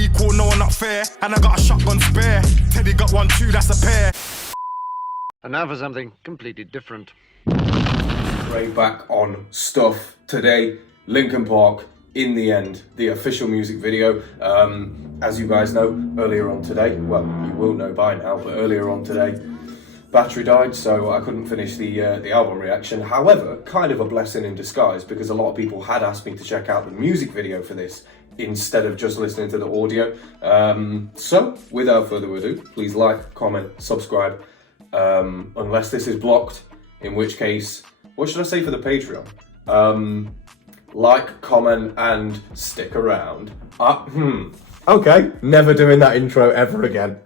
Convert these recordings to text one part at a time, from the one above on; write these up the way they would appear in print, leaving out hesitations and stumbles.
equal, no, not fair. And I got a shotgun spare. Teddy got one too, that's a pair. And now for something completely different. Right back on stuff today. Linkin Park, In the End, the official music video. As you guys know, earlier on today, well, you will know by now, but earlier on today, battery died, so I couldn't finish the album reaction. However, kind of a blessing in disguise, because a lot of people had asked me to check out the music video for this instead of just listening to the audio. So, without further ado, please like, comment, subscribe, unless this is blocked, in which case, what should I say for the Patreon? Like, comment, and stick around. Okay, never doing that intro ever again.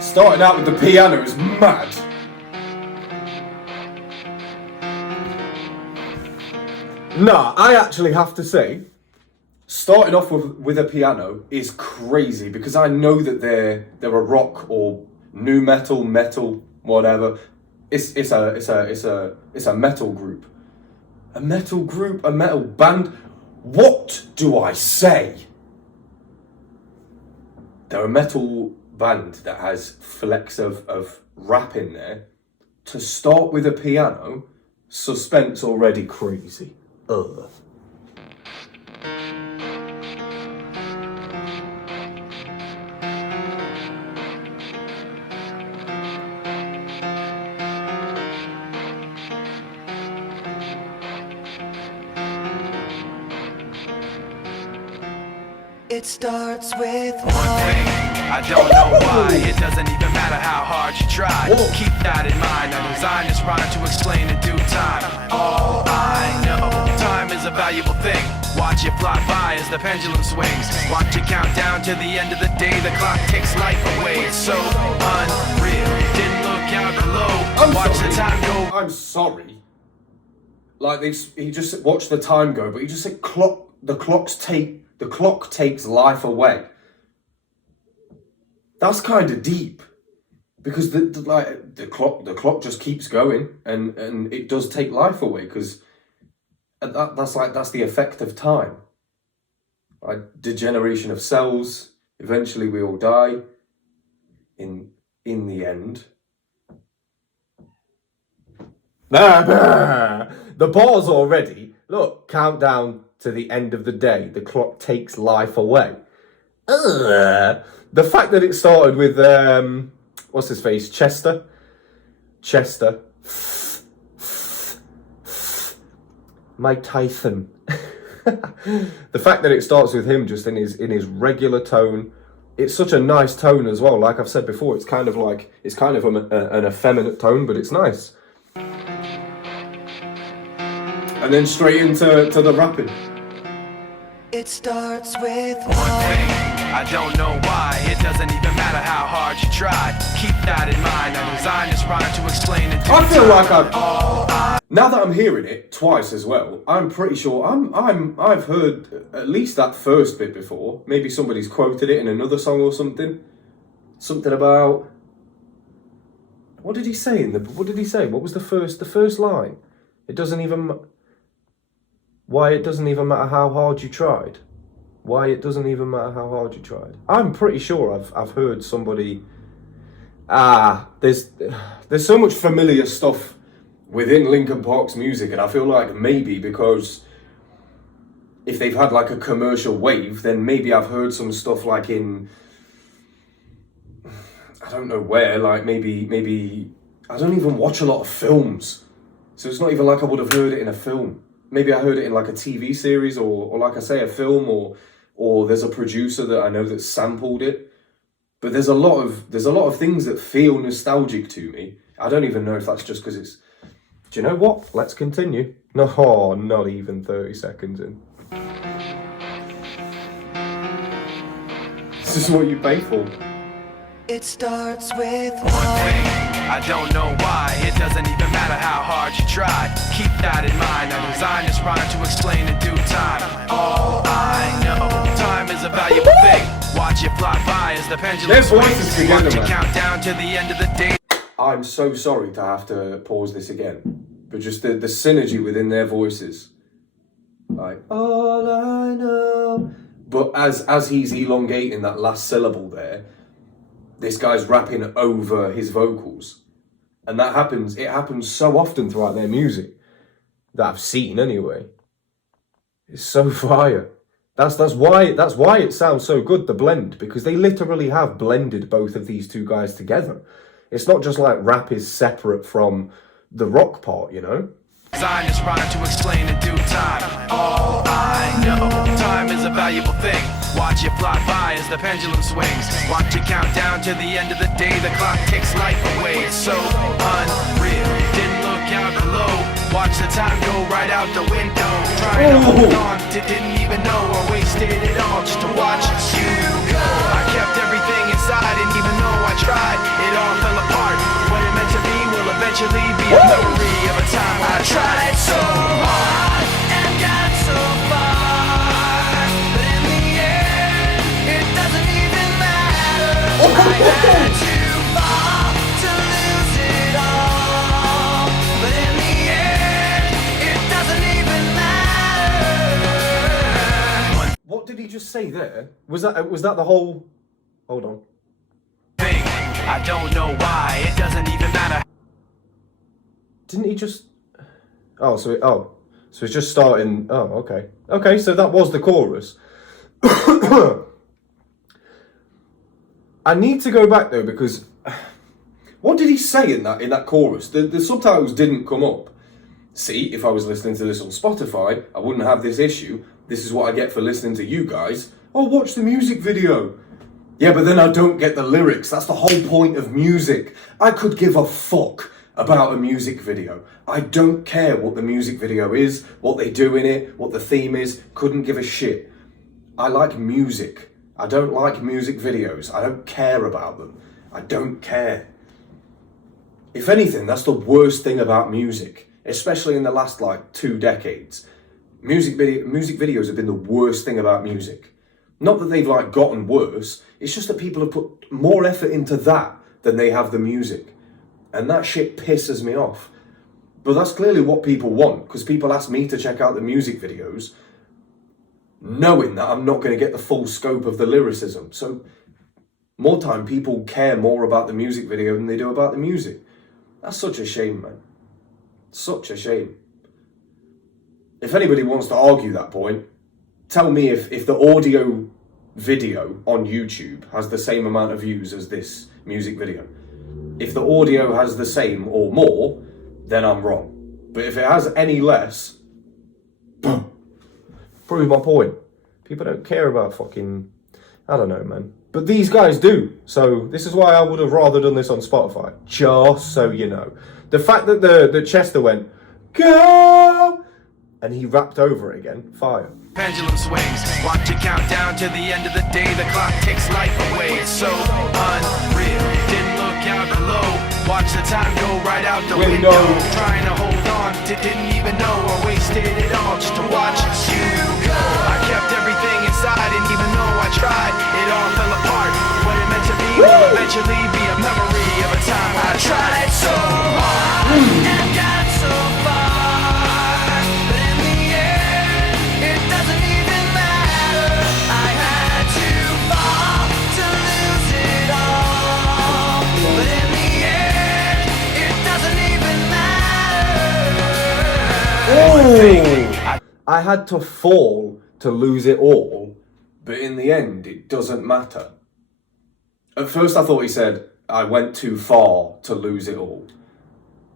Starting out with the piano is mad. Nah, I actually have to say, starting off with a piano is crazy, because I know that they're a rock or new metal, whatever. It's a metal group. A metal band. What do I say? They're a metal band that has flecks of rap in there. To start with a piano, suspense already crazy. Ugh. It starts with one thing. I don't know why. It doesn't even matter how hard you try. Keep that in mind. I designed this rhyme to explain in due time. All I know, time is a valuable thing. Watch it fly by as the pendulum swings. Watch it count down to the end of the day. The clock takes life away. It's so unreal. Didn't look out below. Watch the time go. I'm sorry. Like he just watched the time go, but he just said clock. The clock takes life away. That's kind of deep, because the clock just keeps going, and it does take life away, because that's the effect of time. Like degeneration of cells. Eventually, we all die. In the end. The bars already. Look, countdown to the end of the day. The clock takes life away. The fact that it started with what's his face? Chester. Mike Tyson. The fact that it starts with him just in his regular tone. It's such a nice tone as well. Like I've said before, it's kind of an effeminate tone, but it's nice. And then straight into the rapping. It starts with one thing. I don't know why. It doesn't even matter how hard you try. Keep that in mind. I designed this rhyme to explain it. I feel like now that I'm hearing it twice as well, I'm pretty sure I've heard at least that first bit before. Maybe somebody's quoted it in another song or something. Something about, what did he say what did he say? What was the first line? It doesn't even matter how hard you tried. Why it doesn't even matter how hard you tried. I'm pretty sure I've heard somebody. There's so much familiar stuff within Linkin Park's music, and I feel like maybe because if they've had like a commercial wave, then maybe I've heard some stuff like in, I don't know where, like maybe I don't even watch a lot of films, so it's not even like I would have heard it in a film. Maybe I heard it in like a TV series, or like I say, a film, or there's a producer that I know that sampled it. But there's a lot of things that feel nostalgic to me. I don't even know if that's just because it's. Do you know what? Let's continue. No, not even 30 seconds in. This is what you pay for. It starts with one thing. I don't know why. It doesn't even matter how hard you try. Keep that in mind. I designed this rhyme to explain in due time. All I know, time is a valuable thing. Watch it fly by as the pendulum swings. Watch it count down to the end of the day. I'm so sorry to have to pause this again, but just the synergy within their voices. Like, all I know. But as he's elongating that last syllable there, this guy's rapping over his vocals. And it happens so often throughout their music that I've seen anyway. It's so fire. That's why it sounds so good, the blend, because they literally have blended both of these two guys together. It's not just like rap is separate from the rock part, you know? Design is rhyme to explain in due time. All I know, time is a valuable thing. Watch it fly by as the pendulum swings. Watch it count down to the end of the day. The clock takes life away. It's so unreal. Didn't look out below. Watch the time go right out the window. Trying to hold on, didn't even know I wasted it all just to watch you go. I kept everything inside, and even though I tried, it all fell apart. What it meant to be will eventually be a memory of a time I tried so hard and got so far, but in the end, it doesn't even matter. I had to fall to lose it all, but in the end, it doesn't even matter. What did he just say there? Was that the whole... Hold on. I don't know why, it doesn't even matter. Didn't he just... So it's just starting... Oh, okay. Okay, so that was the chorus. I need to go back though, because... What did he say in that chorus? The subtitles didn't come up. See, if I was listening to this on Spotify, I wouldn't have this issue. This is what I get for listening to you guys. Oh, watch the music video. Yeah, but then I don't get the lyrics. That's the whole point of music. I could give a fuck about a music video. I don't care what the music video is, what they do in it, what the theme is. Couldn't give a shit. I like music. I don't like music videos. I don't care about them. I don't care. If anything, that's the worst thing about music, especially in the last 2 decades. Music videos have been the worst thing about music. Not that they've gotten worse, it's just that people have put more effort into that than they have the music. And that shit pisses me off. But that's clearly what people want, because people ask me to check out the music videos, knowing that I'm not going to get the full scope of the lyricism. So, more time, people care more about the music video than they do about the music. That's such a shame, man. Such a shame. If anybody wants to argue that point, tell me if the audio video on YouTube has the same amount of views as this music video. If the audio has the same or more, then I'm wrong. But if it has any less, prove my point. People don't care about fucking... I don't know, man. But these guys do. So this is why I would have rather done this on Spotify. Just so you know. The fact that the Chester went, go! And he rapped over it again. Fire. Pendulum swings, watch it count down to the end of the day. The clock takes life away. It's so unreal. Didn't look out below. Watch the time go right out the window. Trying to hold on, didn't even know I wasted it all just to watch you go. I kept everything inside, and even though I tried, it all fell apart. What it meant to be will eventually be a memory of a time I tried so hard and got so far, but in the end, it doesn't even matter. I had to fall to lose it all, but in the end, it doesn't even matter. I had to fall to lose it all, but in the end, it doesn't matter. At first I thought he said, I went too far to lose it all.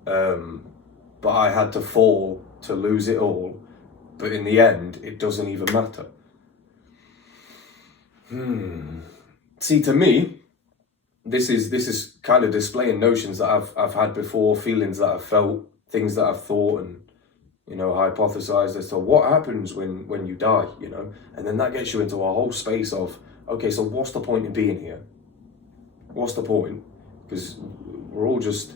But I had to fall to lose it all, but in the end, it doesn't even matter. See, to me, this is kind of displaying notions that I've had before, feelings that I've felt, things that I've thought and, hypothesized as to what happens when you die, and then that gets you into a whole space of, okay, so what's the point in being here? What's the point? Because we're all just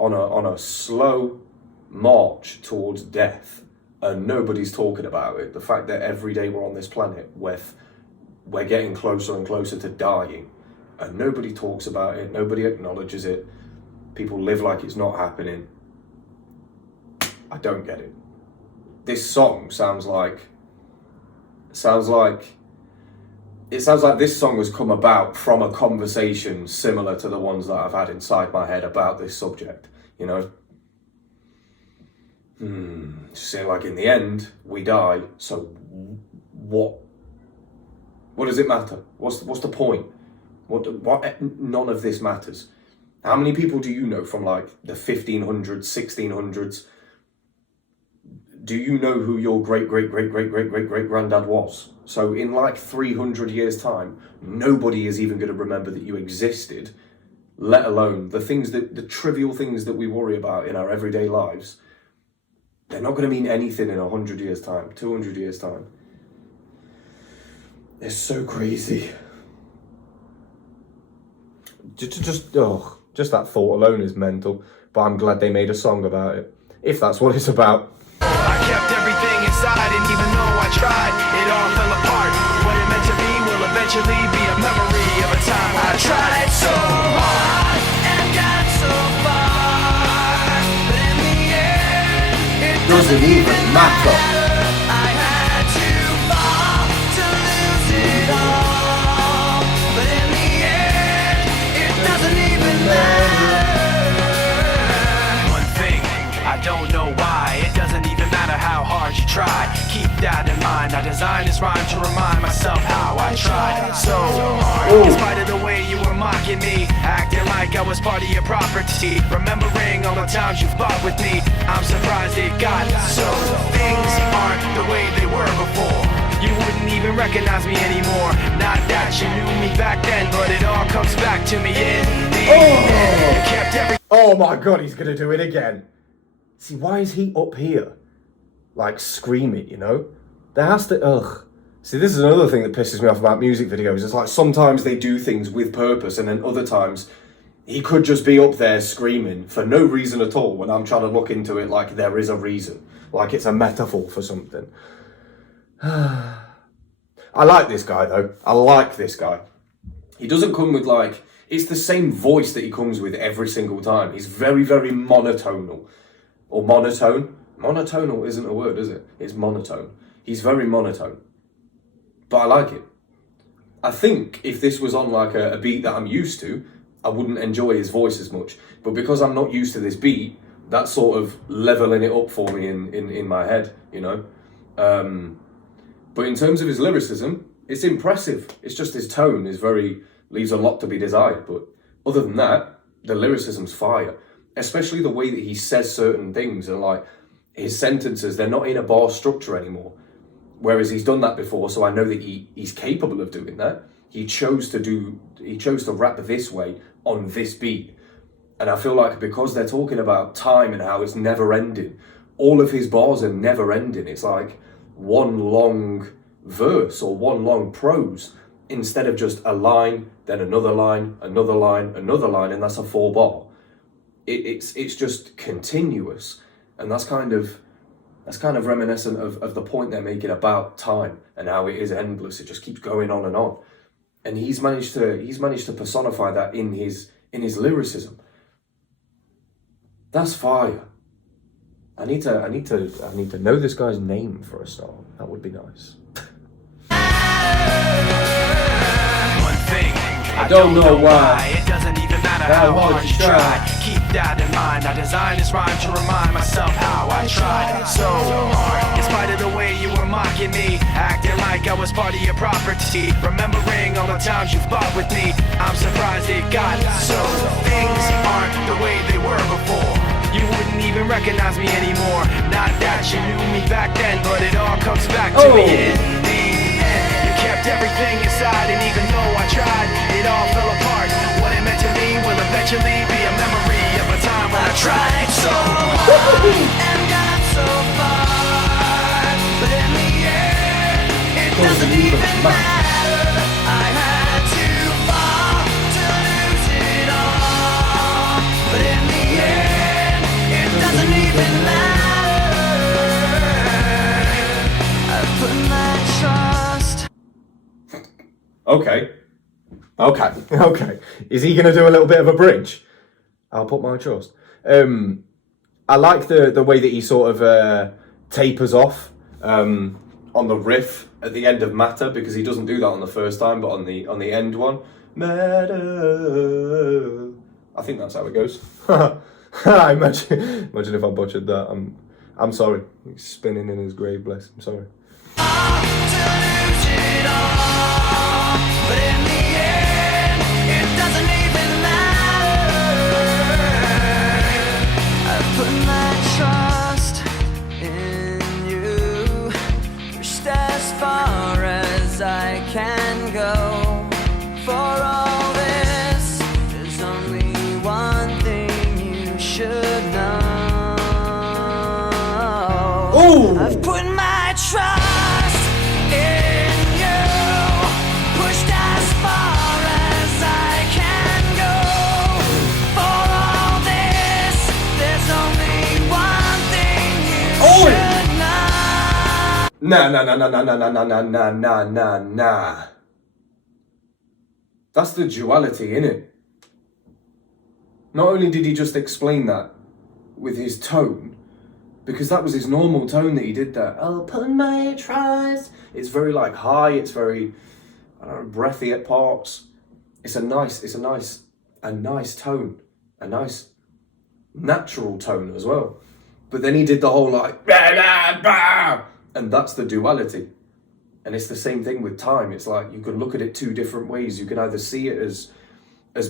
on a slow march towards death, and nobody's talking about it. The fact that every day we're on this planet, we're getting closer and closer to dying, and nobody talks about it, nobody acknowledges it. People live like it's not happening. I don't get it. This song sounds like this song has come about from a conversation similar to the ones that I've had inside my head about this subject, you know? So like in the end, we die, so what does it matter? What's the point? What? None of this matters. How many people do you know from like the 1500s, 1600s? Do you know who your great-great-great-great-great-great-great-granddad was? So in like 300 years' time, nobody is even going to remember that you existed, let alone the trivial things that we worry about in our everyday lives. They're not going to mean anything in 100 years' time, 200 years' time. It's so crazy. Just that thought alone is mental, but I'm glad they made a song about it, if that's what it's about. I kept everything inside, and even though I tried, it all fell apart. What it meant to be will eventually be a memory of a time when I tried so hard and got so far, but in the end, it Doesn't even matter. I had to fall to lose it all, but in the end, it doesn't even matter. One thing, I don't know why, it doesn't even matter how hard you try. Keep that in mind, I designed this rhyme to remind myself how I tried so hard. In spite of the way you were mocking me, acting like I was part of your property, remembering all the times you fought with me, I'm surprised it got so. Things aren't the way they were before. You wouldn't even recognize me anymore. Not that you knew me back then, but it all comes back to me in the end. You kept everything. Oh my god, he's gonna do it again. See, why is he up here? Like, screaming, you know? There has to, See, this is another thing that pisses me off about music videos. It's like, sometimes they do things with purpose, and then other times, he could just be up there screaming for no reason at all, when I'm trying to look into it like there is a reason. Like it's a metaphor for something. I like this guy, though. I like this guy. He doesn't come with, like... It's the same voice that he comes with every single time. He's very, very monotonal. Or monotone. Monotonal isn't a word, is it? It's monotone. He's very monotone. But I like it. I think if this was on like a beat that I'm used to, I wouldn't enjoy his voice as much. But because I'm not used to this beat, that's sort of leveling it up for me in my head, you know? But in terms of his lyricism, it's impressive. It's just his tone is leaves a lot to be desired. But other than that, the lyricism's fire. Especially the way that he says certain things, and like his sentences, they're not in a bar structure anymore. Whereas he's done that before, so I know that he's capable of doing that. He chose to rap this way on this beat. And I feel like because they're talking about time and how it's never ending, all of his bars are never ending. It's like one long verse or one long prose instead of just a line, then another line, another line, another line, and that's a 4-bar. It's just continuous, and that's kind of reminiscent of the point they're making about time and how it is endless. It just keeps going on, and he's managed to personify that in his lyricism. That's fire. I need to know this guy's name for a start. That would be nice. One thing, I don't know why. It doesn't even matter how hard you try. Keep that in mind. I designed this rhyme to remind myself how I tried so hard. In spite of the way you were mocking me, acting like I was part of your property, remembering all the times you fought with me, I'm surprised it got so. Things aren't the way they were before. You wouldn't even recognize me anymore. Not that you knew me back then, but it all comes back to me in the end. You kept everything inside, and even though I tried, it all fell apart. What it meant to me will eventually be a memory of a time when I tried so hard and got so far, but in the end, it doesn't even matter. I had to fall to lose it all, but in the end, it doesn't even matter. I put my trust. Okay. Is he going to do a little bit of a bridge? I'll put my trust. I like the way that he sort of tapers off on the riff at the end of Matter, because he doesn't do that on the first time, but on the end one, Matter. I think that's how it goes. imagine if I butchered that. I'm sorry. He's spinning in his grave, bless. I'm sorry. But in the end, it doesn't even matter. I put my trust in you, pushed as far as I can go. For all this, there's only one thing you should know. Oh! I've put my trust in you, pushed as far as I can go. For all this, there's only one thing you should know. Nah. That's the duality, innit? Not only did he just explain that with his tone, because that was his normal tone that he did that. I'll put my trust. It's very like high. It's very, I don't know, breathy at parts. It's a nice tone, a nice natural tone as well. But then he did the whole like, blah, blah, blah, and that's the duality. And it's the same thing with time. It's like you can look at it two different ways. You can either see it as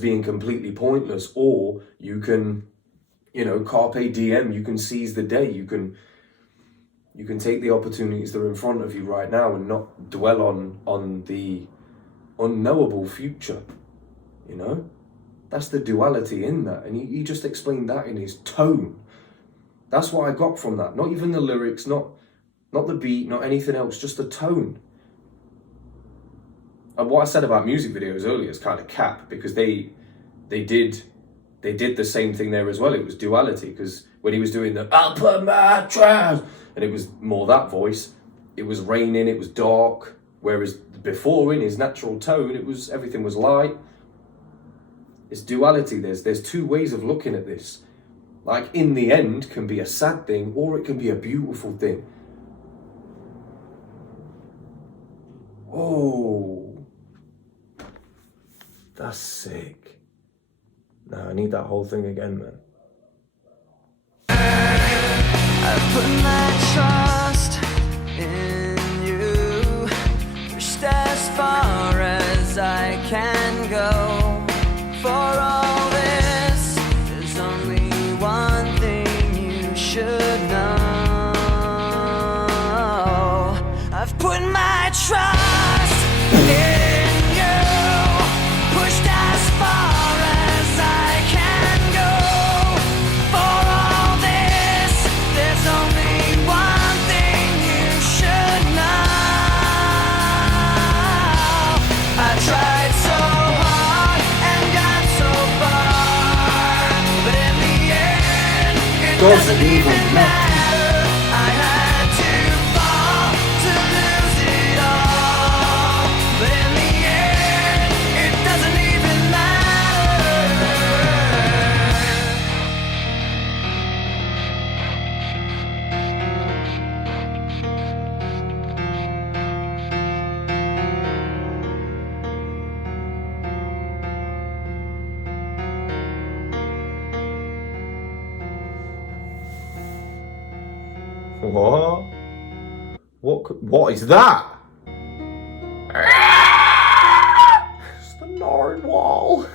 being completely pointless, or you can, you know, carpe diem. You can seize the day. You can take the opportunities that are in front of you right now and not dwell on the unknowable future. You know, that's the duality in that. And he just explained that in his tone. That's what I got from that. Not even the lyrics, not the beat, not anything else, just the tone. And what I said about music videos earlier is kind of cap, because they did the same thing there as well. It was duality, because when he was doing the I'll put my trust, and it was more that voice, it was raining, it was dark, whereas before in his natural tone, everything was light. It's duality. There's two ways of looking at this. Like, in the end can be a sad thing, or it can be a beautiful thing. Oh, that's sick. No, I need that whole thing again, man. I put my trust in you, pushed as far as I can go. For all this, there's only one thing you should know. I've put my trust in you, pushed as far as I can go. For all this, there's only one thing you should know. I tried so hard and got so far, but in the end, it doesn't even matter. I had to fall to lose it all, but in the end, it doesn't even matter. What is that? It's the narwhal.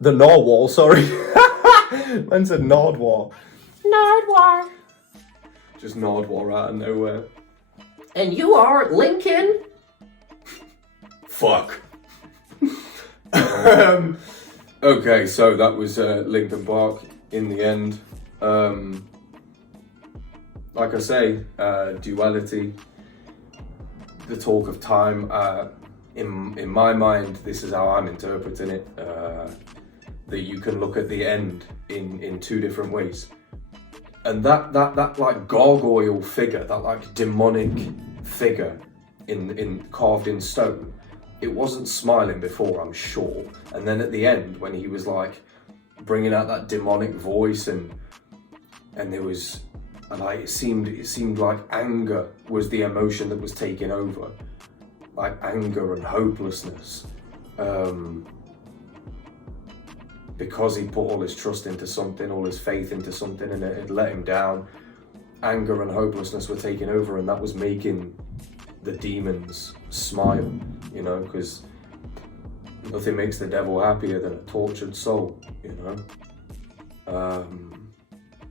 The narwhal, sorry. Man said nardwhal. Nardwhal. Just nardwhal out of nowhere. And you are Linkin? Fuck. Okay, so that was Linkin Park in the end. Like I say, duality, the talk of time. In my mind, this is how I'm interpreting it. That you can look at the end in two different ways, and that like gargoyle figure, that like demonic figure in carved in stone, it wasn't smiling before, I'm sure. And then at the end, when he was like bringing out that demonic voice, and there was like it seemed like anger was the emotion that was taking over, like anger and hopelessness, because he put all his trust into something, all his faith into something, and it had let him down. Anger and hopelessness were taking over, and that was making the demons smile, you know, because nothing makes the devil happier than a tortured soul, you know.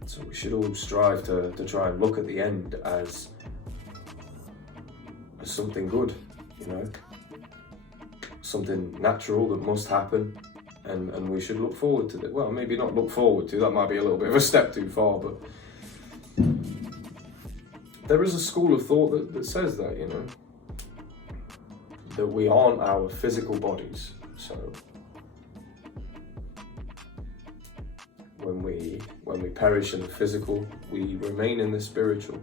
So we should all strive to try and look at the end as something good, you know, something natural that must happen, and we should look forward to that. Well, maybe not look forward to, that might be a little bit of a step too far, but there is a school of thought that says that, you know, that we aren't our physical bodies. So when we perish in the physical, we remain in the spiritual,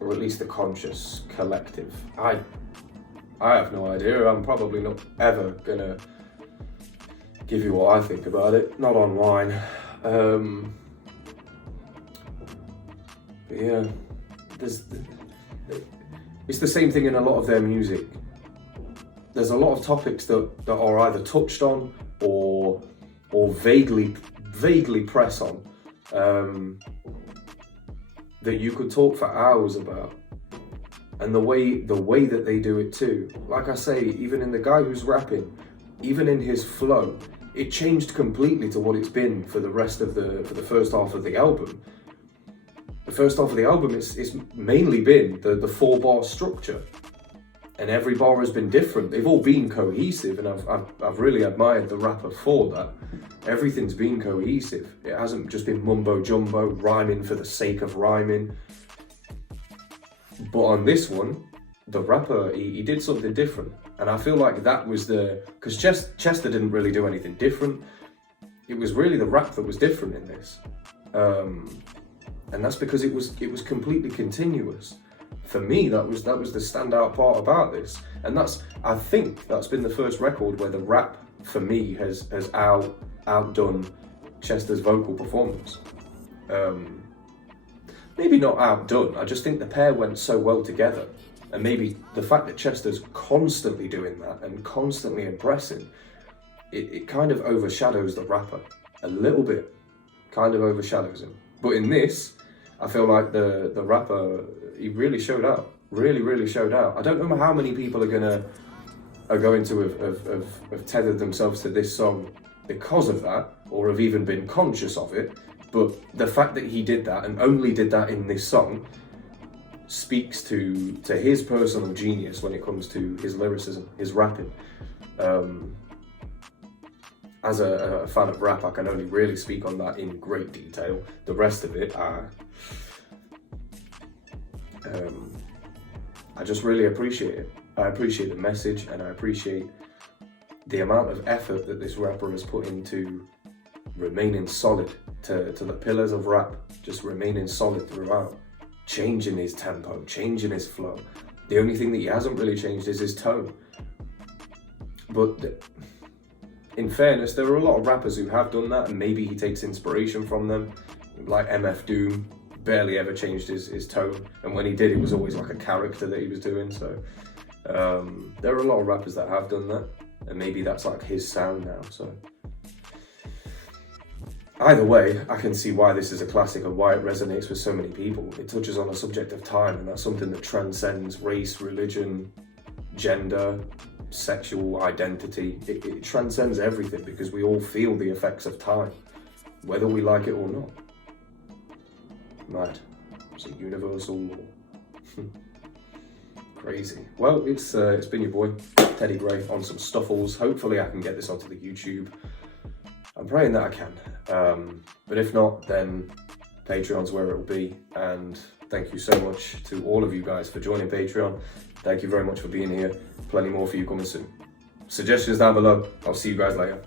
or at least the conscious collective. I have no idea. I'm probably not ever gonna give you what I think about it, not online. But yeah, it's the same thing in a lot of their music. There's a lot of topics that are either touched on or vaguely press on, that you could talk for hours about. And the way that they do it too, like I say, even in the guy who's rapping, even in his flow, it changed completely to what it's been for the rest of for the first half of the album. The first half of the album is mainly been the 4-bar structure, and every bar has been different. They've all been cohesive, and I've really admired the rapper for that. Everything's been cohesive. It hasn't just been mumbo jumbo, rhyming for the sake of rhyming. But on this one, the rapper, he did something different, and I feel like that was because Chester didn't really do anything different. It was really the rap that was different in this. And that's because it was completely continuous. For me, that was the standout part about this, and I think that's been the first record where the rap for me has outdone Chester's vocal performance. Maybe not outdone. I just think the pair went so well together, and maybe the fact that Chester's constantly doing that and constantly impressing, it kind of overshadows the rapper a little bit. Kind of overshadows him. But in this, I feel like the rapper, he really showed out. Really showed out. I don't know how many people are going to have tethered themselves to this song because of that, or have even been conscious of it. But the fact that he did that, and only did that in this song, speaks to his personal genius when it comes to his lyricism, his rapping. As a fan of rap, I can only really speak on that in great detail. The rest of it, I just really appreciate it. I appreciate the message, and I appreciate the amount of effort that this rapper has put into remaining solid to the pillars of rap, just remaining solid throughout, changing his tempo, changing his flow. The only thing that he hasn't really changed is his tone. But in fairness, there are a lot of rappers who have done that, and maybe he takes inspiration from them, like MF Doom. Barely ever changed his tone, and when he did, it was always like a character that he was doing. So there are a lot of rappers that have done that, and maybe that's like his sound now. So either way, I can see why this is a classic and why it resonates with so many people. It touches on a subject of time, and that's something that transcends race, religion, gender, sexual identity. It transcends everything, because we all feel the effects of time, whether we like it or not. Mad. It's a universal law. Crazy. Well, it's been your boy, Teddy Gray, on some Stuffles. Hopefully I can get this onto the YouTube. I'm praying that I can. But if not, then Patreon's where it will be. And thank you so much to all of you guys for joining Patreon. Thank you very much for being here. Plenty more for you coming soon. Suggestions down below. I'll see you guys later.